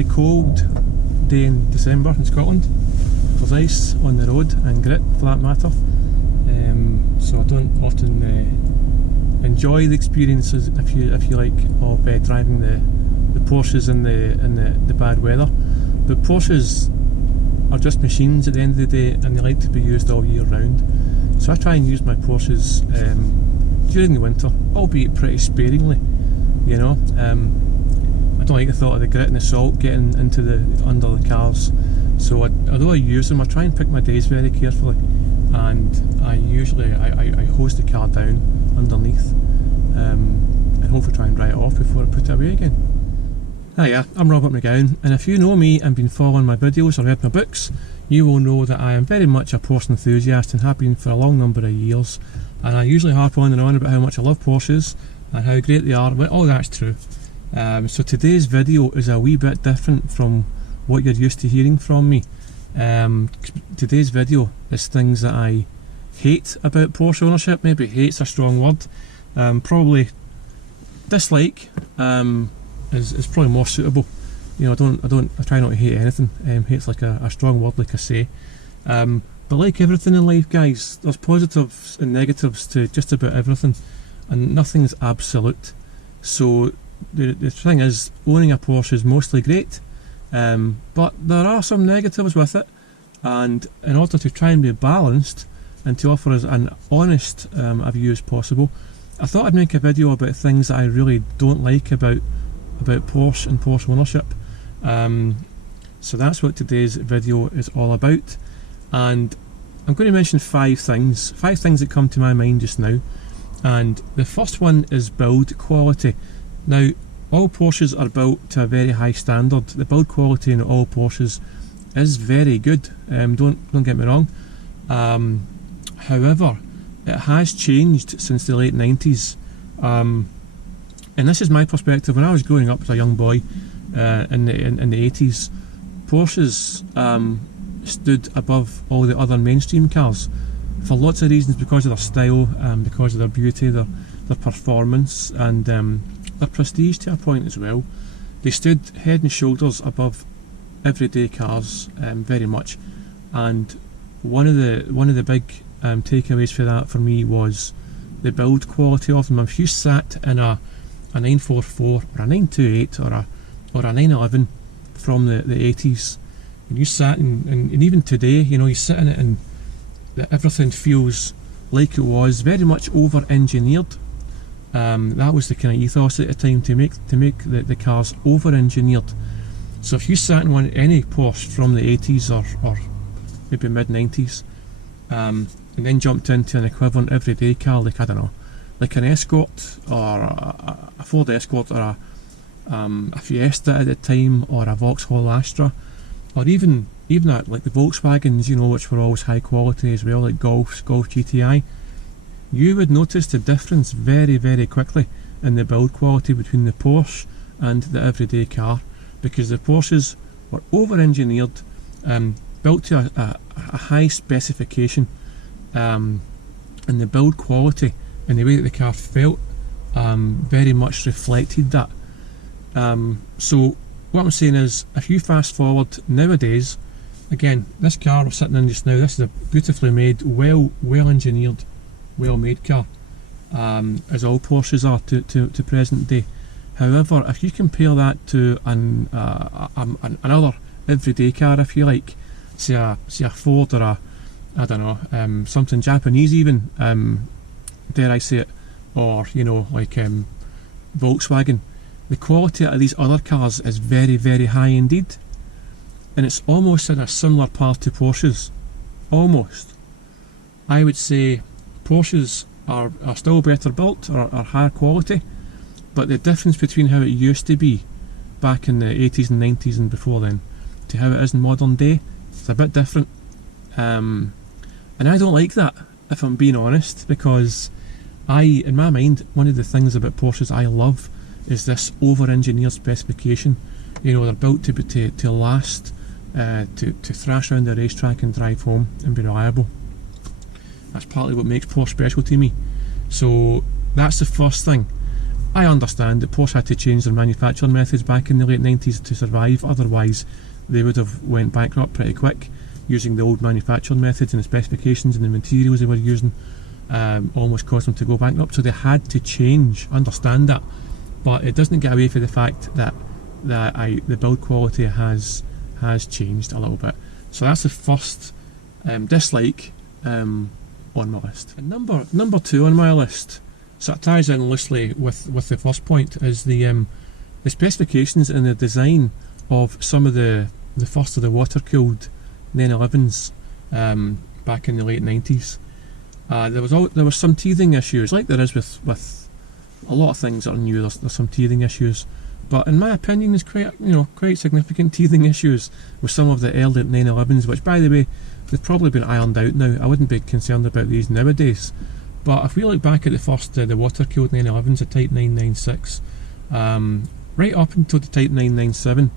very cold day in December in Scotland. There's ice on the road and grit for that matter, so I don't often enjoy the experiences, if you like, of driving the Porsches in the bad weather. But Porsches are just machines at the end of the day, and they like to be used all year round. So I try and use my Porsches during the winter, albeit pretty sparingly. You know, I don't like the thought of the grit and the salt getting into under the cars. So although I use them, I try and pick my days very carefully, and I usually hose the car down underneath, and hopefully try and dry it off before I put it away again. Hiya, I'm Robert McGowan, and if you know me and been following my videos or read my books, you will know that I am very much a Porsche enthusiast and have been for a long number of years. And I usually harp on and on about how much I love Porsches and how great they are. Well, all that's true. So today's video is a wee bit different from what you're used to hearing from me. Today's video is things that I hate about Porsche ownership. Maybe hate's a strong word. Probably dislike is probably more suitable. You know, I try not to hate anything. Hate's like a strong word, like I say. But like everything in life, guys, there's positives and negatives to just about everything, and nothing's absolute. So the thing is, owning a Porsche is mostly great, but there are some negatives with it, and in order to try and be balanced and to offer us an honest a view as possible, I thought I'd make a video about things that I really don't like about Porsche and Porsche ownership. So that's what today's video is all about, and I'm going to mention five things that come to my mind just now. And the first one is build quality. Now, all Porsches are built to a very high standard. The build quality in all Porsches is very good. Don't get me wrong. However, it has changed since the late 90s. And this is my perspective. When I was growing up as a young boy in the 80s, Porsches stood above all the other mainstream cars for lots of reasons, because of their style, because of their beauty, their performance, and their prestige to a point as well. They stood head and shoulders above everyday cars, very much. And one of the big takeaways for that for me was the build quality of them. If you sat in a 944 or a 928 or a 911 from the 80s, and you sat and even today, you know, you sit in it and everything feels like it was very much over engineered. That was the kind of ethos at the time, to make the cars over engineered. So if you sat in any Porsche from the 80s or maybe mid 90s, and then jumped into an equivalent everyday car, like, I don't know, like an Escort or a Ford Escort or a Fiesta at the time, or a Vauxhall Astra, or even like the Volkswagens, you know, which were always high quality as well, like Golf GTI, you would notice the difference very, very quickly in the build quality between the Porsche and the everyday car, because the Porsches were over engineered, built to a high specification, and the build quality and the way that the car felt very much reflected that. So what I'm saying is, if you fast forward nowadays, again, this car we're sitting in just now, this is a beautifully made, well engineered, well made car, as all Porsches are to present day. However, if you compare that to another everyday car, if you like, say a Ford or I don't know, something Japanese even, dare I say it, or, you know, like Volkswagen, the quality of these other cars is very, very high indeed, and it's almost in a similar part to Porsches. Almost. I would say Porsches are still better built, or are higher quality, but the difference between how it used to be back in the 80s and 90s and before then to how it is in modern day, it's a bit different. And I don't like that, if I'm being honest, because in my mind, one of the things about Porsches I love is this over-engineered specification. You know, they're built to last, to thrash around the racetrack and drive home and be reliable. That's partly what makes Porsche special to me. So that's the first thing. I understand that Porsche had to change their manufacturing methods back in the late 90s to survive, otherwise they would have went bankrupt pretty quick, using the old manufacturing methods and the specifications and the materials they were using almost caused them to go bankrupt, so they had to change. Understand that, but it doesn't get away from the fact that the build quality has changed a little bit. So that's the first dislike on my list. And number 2 on my list, so it ties in loosely with the first point, is the specifications and the design of some of the first of the water-cooled 911s back in the late 90s. There was some teething issues, like there is with a lot of things that are new. There's some teething issues, but in my opinion, there's quite significant teething issues with some of the early 911s, which, by the way, they've probably been ironed out now. I wouldn't be concerned about these nowadays. But if we look back at the first, the water-cooled 911s, the Type 996, right up until the Type 997,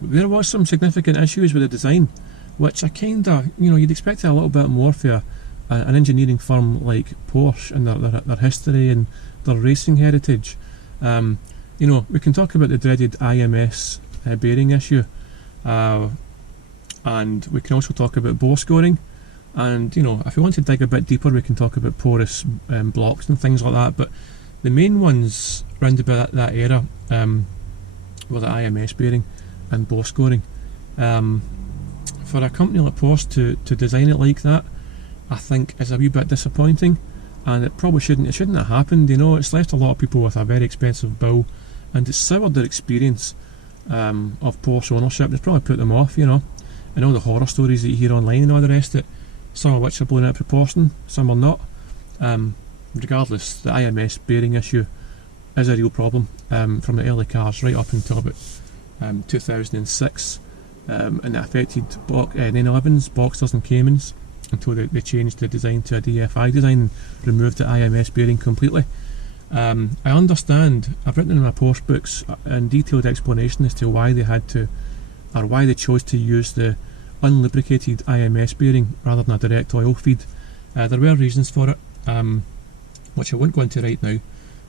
there was some significant issues with the design, which I kinda, you'd expect a little bit more for an engineering firm like Porsche and their history and their racing heritage. We can talk about the dreaded IMS bearing issue, and we can also talk about bore scoring. And if we want to dig a bit deeper, we can talk about porous blocks and things like that. But the main ones round about that era were the IMS bearing and bore scoring. For a company like Porsche to design it like that, I think is a wee bit disappointing, and it probably shouldn't have happened. It's left a lot of people with a very expensive bill, and it's soured their experience of Porsche ownership. It's probably put them off, and all the horror stories that you hear online and all the rest of it, some of which are blown out of proportion, some are not. Regardless, the IMS bearing issue is a real problem from the early cars right up until about 2006, and it affected 911s, Boxsters and Caymans until they changed the design to a DFI design and removed the IMS bearing completely. I understand, I've written in my Porsche books a detailed explanation as to why they chose to use the unlubricated IMS bearing rather than a direct oil feed. There were reasons for it, which I won't go into right now,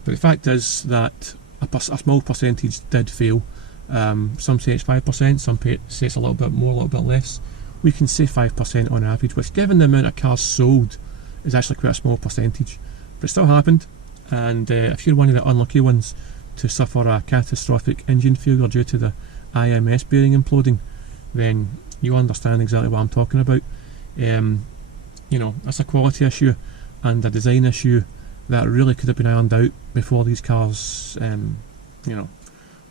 but the fact is that a small percentage did fail. Some say it's 5%, some say it's a little bit more, a little bit less. We can say 5% on average, which, given the amount of cars sold, is actually quite a small percentage. But it still happened, and if you're one of the unlucky ones to suffer a catastrophic engine failure due to the IMS bearing imploding, then you understand exactly what I'm talking about. That's a quality issue and a design issue that really could have been ironed out before these cars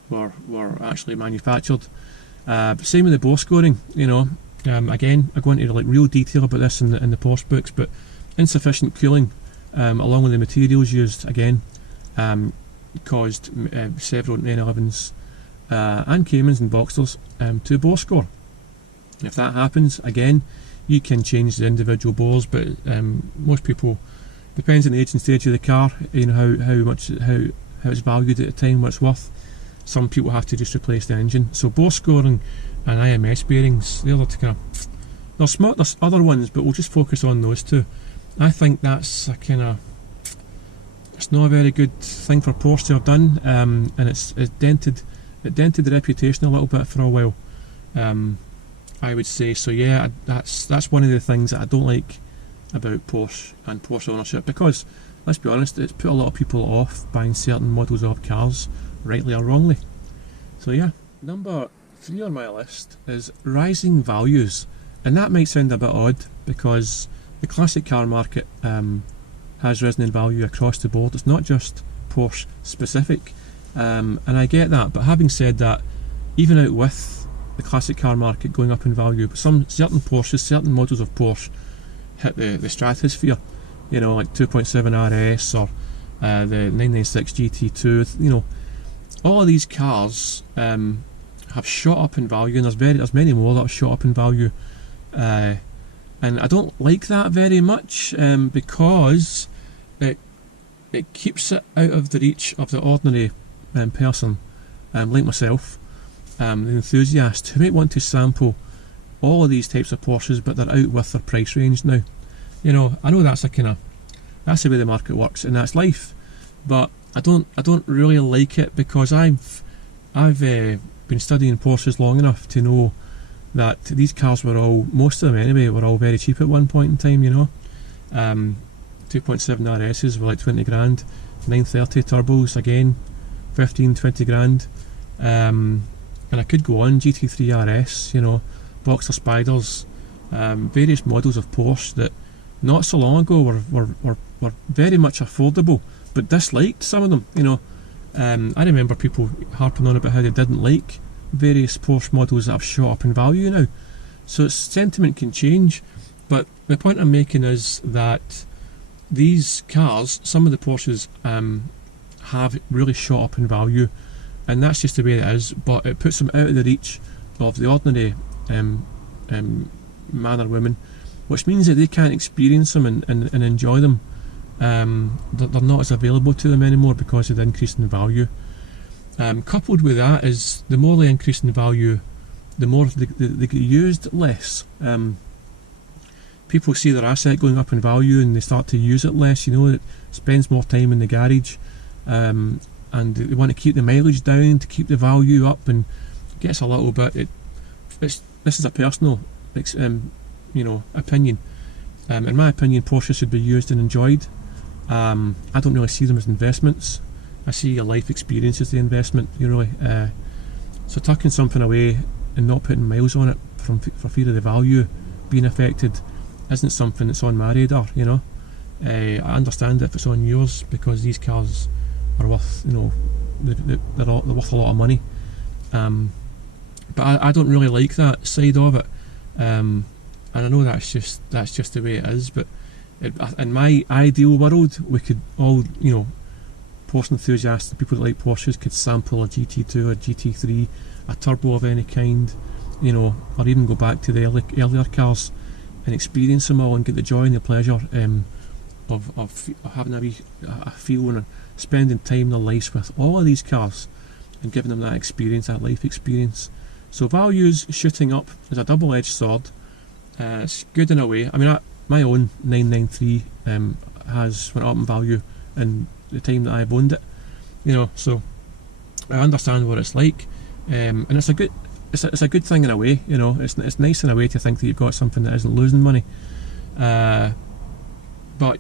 were actually manufactured. Same with the bore scoring. Again, I go into real detail about this in the Porsche books, but insufficient cooling along with the materials used again caused several 911s and Caymans and Boxsters to bore score. If that happens, again, you can change the individual bores, but most people, depends on the age and stage of the car, how it's valued at the time, what it's worth. Some people have to just replace the engine. So bore scoring and IMS bearings, they're the kind of, there's other ones, but we'll just focus on those two. I think that's it's not a very good thing for Porsche to have done, and it dented the reputation a little bit for a while. I would say so. Yeah, that's one of the things that I don't like about Porsche and Porsche ownership, because let's be honest, it's put a lot of people off buying certain models of cars, rightly or wrongly. So yeah, number 3 on my list is rising values, and that might sound a bit odd because the classic car market has risen in value across the board. It's not just Porsche specific, and I get that. But having said that, even out with the classic car market going up in value, but certain Porsches, certain models of Porsche hit the stratosphere. Like 2.7 RS or the 996 GT2. All of these cars have shot up in value, and there's many more that have shot up in value, and I don't like that very much, because it keeps it out of the reach of the ordinary person like myself, the enthusiast, who might want to sample all of these types of Porsches, but they're out with their price range now. I know that's the way the market works, and that's life. but I don't really like it because I've been studying Porsches long enough to know that these cars were all, most of them anyway, were all very cheap at one point in time, you know. 2.7 RSs were like 20 grand, 930 turbos again, 15, 20 grand, and I could go on, GT3 RS, you know, Boxer Spiders, various models of Porsche that not so long ago were very much affordable, but disliked some of them, you know. I remember people harping on about how they didn't like various Porsche models that have shot up in value now. So sentiment can change, but the point I'm making is that these cars, some of the Porsches, have really shot up in value, and that's just the way it is, but it puts them out of the reach of the ordinary man or woman, which means that they can't experience them and enjoy them. They're not as available to them anymore because of the increase in value. Coupled with that is the more they increase in value, the more they get used less. People see their asset going up in value and they start to use it less, you know. It spends more time in the garage, and they want to keep the mileage down to keep the value up, and it gets a little bit, this is a personal opinion. In my opinion, Porsche should be used and enjoyed. I don't really see them as investments. I see your life experience as the investment, you know. So tucking something away and not putting miles on it for fear of the value being affected isn't something that's on my radar, you know. I understand if it's on yours because these cars are worth, you know, they're worth a lot of money. But I don't really like that side of it. And I know that's just the way it is, but in my ideal world, we could all, you know, Porsche enthusiasts, people that like Porsches, could sample a GT2 or GT3, a turbo of any kind, you know, or even go back to the earlier cars and experience them all and get the joy and the pleasure of having a feel and spending time in their lives with all of these cars and giving them that experience, that life experience. So values shooting up is a double-edged sword. It's good in a way. I mean, my own 993 has went up in value in the time that I've owned it, you know. So I understand what it's like, and it's a good thing in a way, you know. It's nice in a way to think that you've got something that isn't losing money. But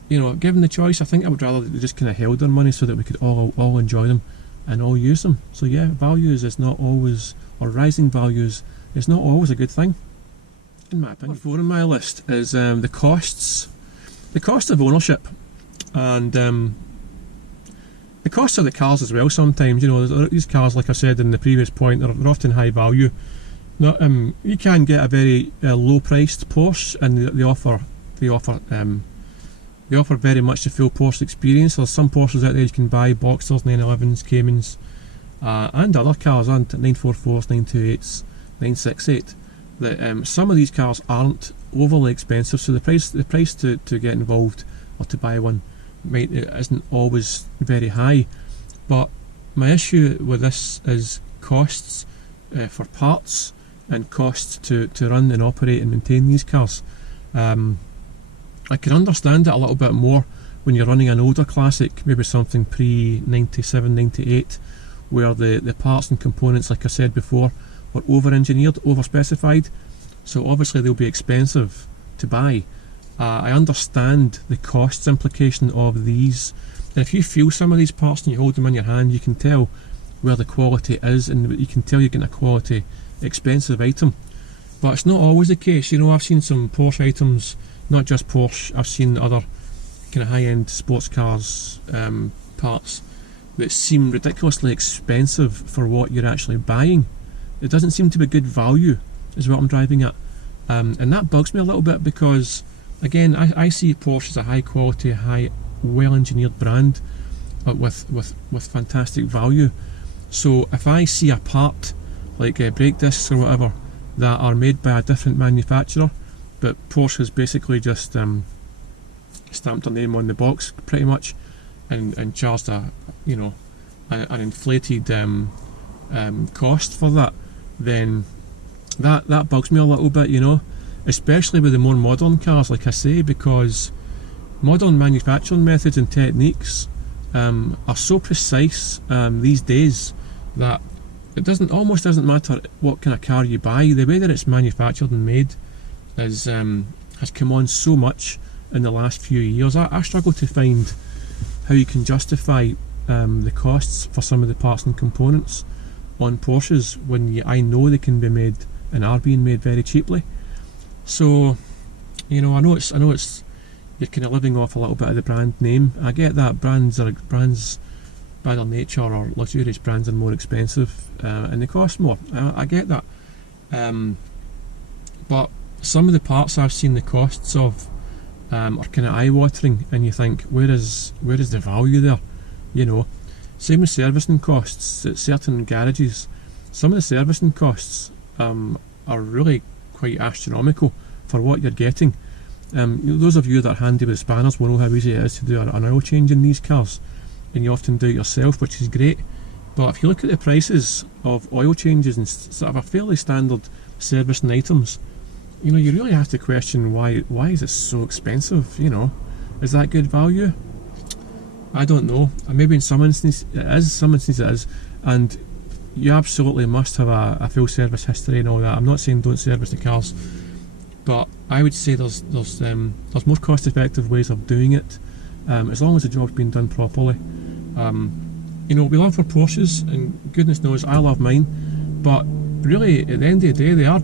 you know, given the choice, I think I would rather that they just kind of held their money so that we could all enjoy them and all use them. So yeah, values is not always, or rising values is not always a good thing, in my opinion. Number 4 on my list is the cost of ownership, and the cost of the cars as well. Sometimes, you know, these cars, like I said in the previous point, they're often high value. Now, you can get a very low priced Porsche, and they offer very much the full Porsche experience. There's some Porsches out there you can buy, Boxsters, 911s, Caymans, and other cars, and 944s, 928s, 968. That some of these cars aren't overly expensive, so the price to get involved or to buy one isn't always very high. But my issue with this is costs for parts and costs to run and operate and maintain these cars. I can understand it a little bit more when you're running an older classic, maybe something pre-97, 98, where the parts and components, like I said before, were over-engineered, over-specified, so obviously they'll be expensive to buy. I understand the cost implication of these, and if you feel some of these parts and you hold them in your hand, you can tell where the quality is, and you can tell you're getting a quality, expensive item. But it's not always the case, you know. I've seen some Porsche items, not just Porsche, I've seen other kind of high-end sports cars parts that seem ridiculously expensive for what you're actually buying. It doesn't seem to be good value, is what I'm driving at, and that bugs me a little bit because, again, I see Porsche as a high quality, well-engineered brand, but with fantastic value. So if I see a part like brake discs or whatever that are made by a different manufacturer, but Porsche has basically just stamped their name on the box pretty much, and charged an inflated cost for that, then that bugs me a little bit, you know, especially with the more modern cars, like I say, because modern manufacturing methods and techniques are so precise these days that it almost doesn't matter what kind of car you buy. The way that it's manufactured and made has come on so much in the last few years. I struggle to find how you can justify the costs for some of the parts and components on Porsches when I know they can be made and are being made very cheaply. So, I know it's you're kind of living off a little bit of the brand name. I get that brands by their nature, or luxurious brands, are more expensive and they cost more. I get that, but some of the parts I've seen the costs of are kind of eye-watering, and you think, where is the value there? Same with servicing costs at certain garages. Some of the servicing costs are really quite astronomical for what you're getting. Those of you that are handy with spanners will know how easy it is to do an oil change in these cars, and you often do it yourself, which is great. But if you look at the prices of oil changes and sort of a fairly standard servicing items, you really have to question why is it so expensive? Is that good value? I don't know. Maybe in some instances it is, some instances it is, and you absolutely must have a full service history and all that. I'm not saying don't service the cars, but I would say there's more cost-effective ways of doing it, as long as the job's been done properly. We love our Porsches, and goodness knows I love mine, but really at the end of the day, they're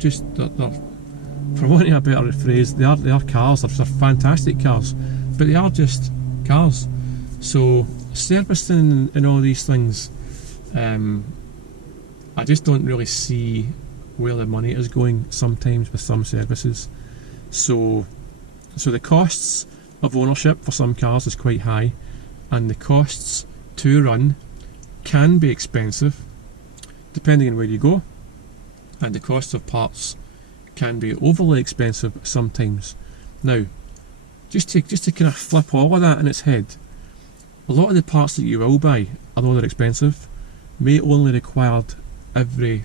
for wanting a better phrase, they are cars. They're fantastic cars, but they are just cars. So servicing and all these things, I just don't really see where the money is going sometimes with some services. So the costs of ownership for some cars is quite high, and the costs to run can be expensive depending on where you go, and the cost of parts can be overly expensive sometimes. Now, just to kind of flip all of that in its head, a lot of the parts that you will buy, although they're expensive, may only required every,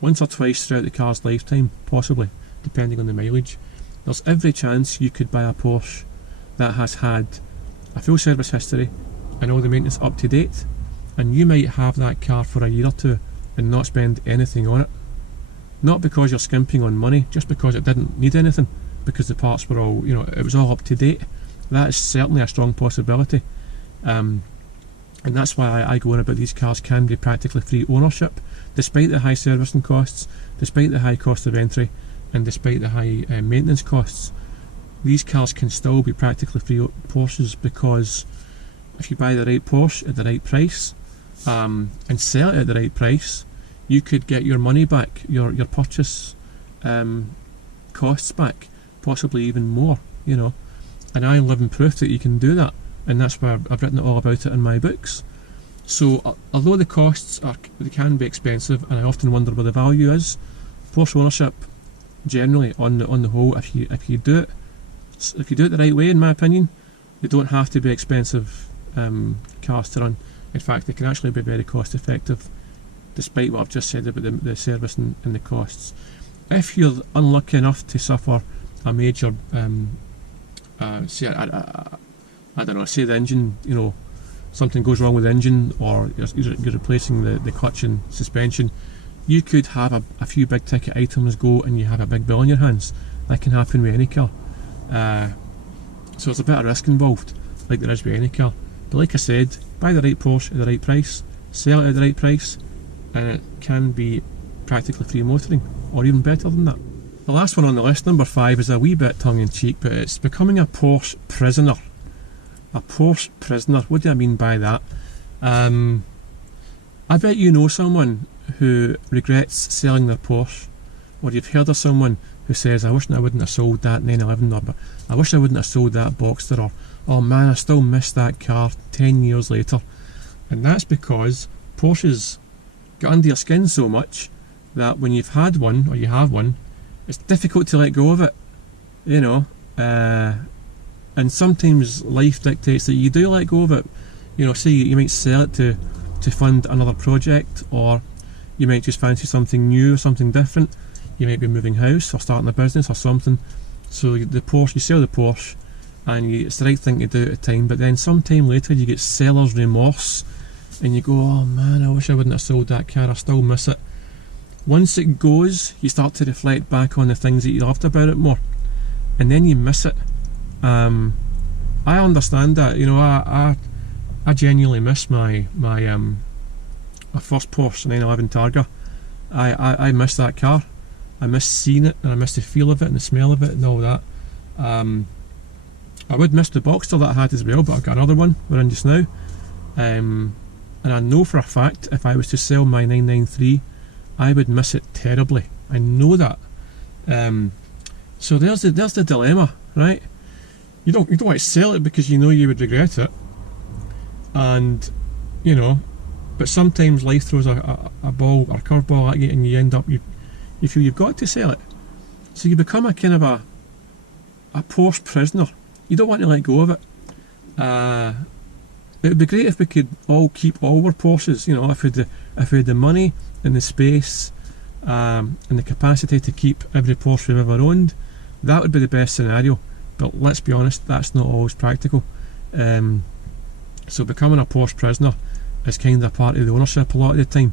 once or twice throughout the car's lifetime, possibly, depending on the mileage. There's every chance you could buy a Porsche that has had a full service history and all the maintenance up to date, and you might have that car for a year or two and not spend anything on it. Not because you're skimping on money, just because it didn't need anything, because the parts were all, it was all up to date. That is certainly a strong possibility, and that's why I go on about these cars can be practically free ownership, despite the high servicing costs, despite the high cost of entry, and despite the high maintenance costs. These cars can still be practically free Porsches, because if you buy the right Porsche at the right price, and sell it at the right price, you could get your money back, your purchase costs back, possibly even more, and I'm living proof that you can do that, and that's why I've written all about it in my books. So although the costs they can be expensive, and I often wonder where the value is, Porsche ownership generally on the whole, if you do it the right way, in my opinion, they don't have to be expensive cars to run. In fact, they can actually be very cost effective, despite what I've just said about the service and the costs. If you're unlucky enough to suffer a major, say the engine, something goes wrong with the engine, or you're replacing the clutch and suspension, you could have a few big ticket items go and you have a big bill on your hands. That can happen with any car. So there's a bit of risk involved, like there is with any car. But like I said, buy the right Porsche at the right price, sell it at the right price, and it can be practically free motoring, or even better than that. The last one on the list, number 5, is a wee bit tongue-in-cheek, but it's becoming a Porsche prisoner. A Porsche prisoner, what do I mean by that? I bet you know someone who regrets selling their Porsche, or you've heard of someone who says, I wish I wouldn't have sold that 911, or I wish I wouldn't have sold that Boxster, or oh man, I still miss that car 10 years later. And that's because Porsches get under your skin so much that when you've had one, or you have one, it's difficult to let go of it, and sometimes life dictates that you do let go of it. Say you might sell it to fund another project, or you might just fancy something new or something different. You might be moving house or starting a business or something. So the Porsche, you sell the Porsche, and it's the right thing to do at the time, but then sometime later you get seller's remorse and you go, oh man, I wish I wouldn't have sold that car, I still miss it. Once it goes, you start to reflect back on the things that you loved about it more, and then you miss it. I understand that, you know, I genuinely miss my first Porsche 911 Targa. I miss that car. I miss seeing it, and I miss the feel of it and the smell of it and all that. I would miss the Boxster that I had as well, but I've got another one we're in just now. And I know for a fact if I was to sell my 993, I would miss it terribly. I know that. So there's the dilemma, right? You don't want to sell it because you know you would regret it, and you know, but sometimes life throws a ball or a curveball at you, and you end up you feel you've got to sell it. So you become a kind of a Porsche prisoner. You don't want to let go of it. It would be great if we could all keep all our Porsches. You know, if we had the money and the space and the capacity to keep every Porsche we've ever owned, that would be the best scenario. But let's be honest, that's not always practical. So becoming a Porsche prisoner is kind of part of the ownership a lot of the time.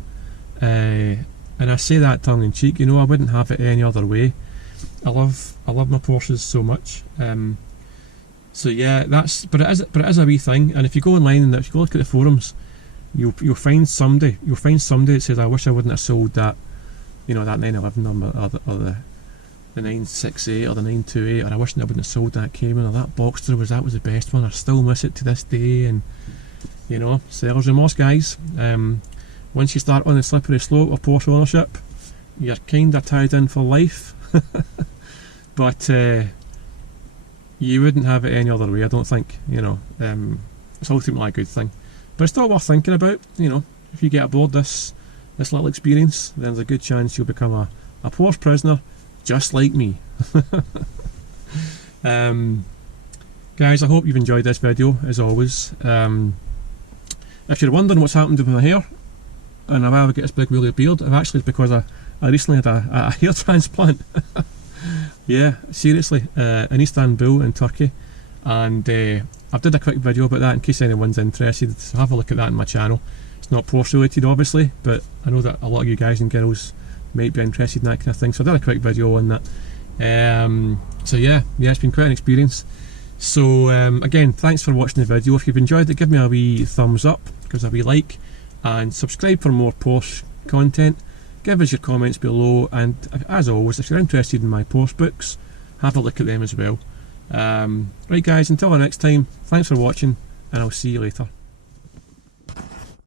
And I say that tongue in cheek. You know, I wouldn't have it any other way. I love my Porsches so much. So yeah, but it is a wee thing. And if you go online and if you go look at the forums, you'll find somebody that says, I wish I wouldn't have sold that, you know, that 911 or the 968 or the 928, or I wish I wouldn't have sold that Cayman, or that Boxster was the best one. I still miss it to this day. And you know, seller's remorse, guys. Once you start on the slippery slope of Porsche ownership, you're kind of tied in for life. But you wouldn't have it any other way, I don't think. You know, it's ultimately a good thing, but it's still worth thinking about. You know, if you get aboard this little experience, then there's a good chance you'll become a Porsche prisoner, just like me. Guys, I hope you've enjoyed this video, as always. If you're wondering what's happened with my hair, and I've ever got this big woolly beard, it's because I recently had a hair transplant. Yeah, seriously, in Istanbul in Turkey, and I've did a quick video about that in case anyone's interested. So have a look at that on my channel. It's not Porsche related, obviously, but I know that a lot of you guys and girls might be interested in that kind of thing, so I did a quick video on that. So yeah, it's been quite an experience. So again, thanks for watching the video. If you've enjoyed it, give me a wee thumbs up, give us a wee like, and subscribe for more Porsche content. Give us your comments below, and as always, if you're interested in my Porsche books, have a look at them as well. Right guys, until the next time, thanks for watching, and I'll see you later.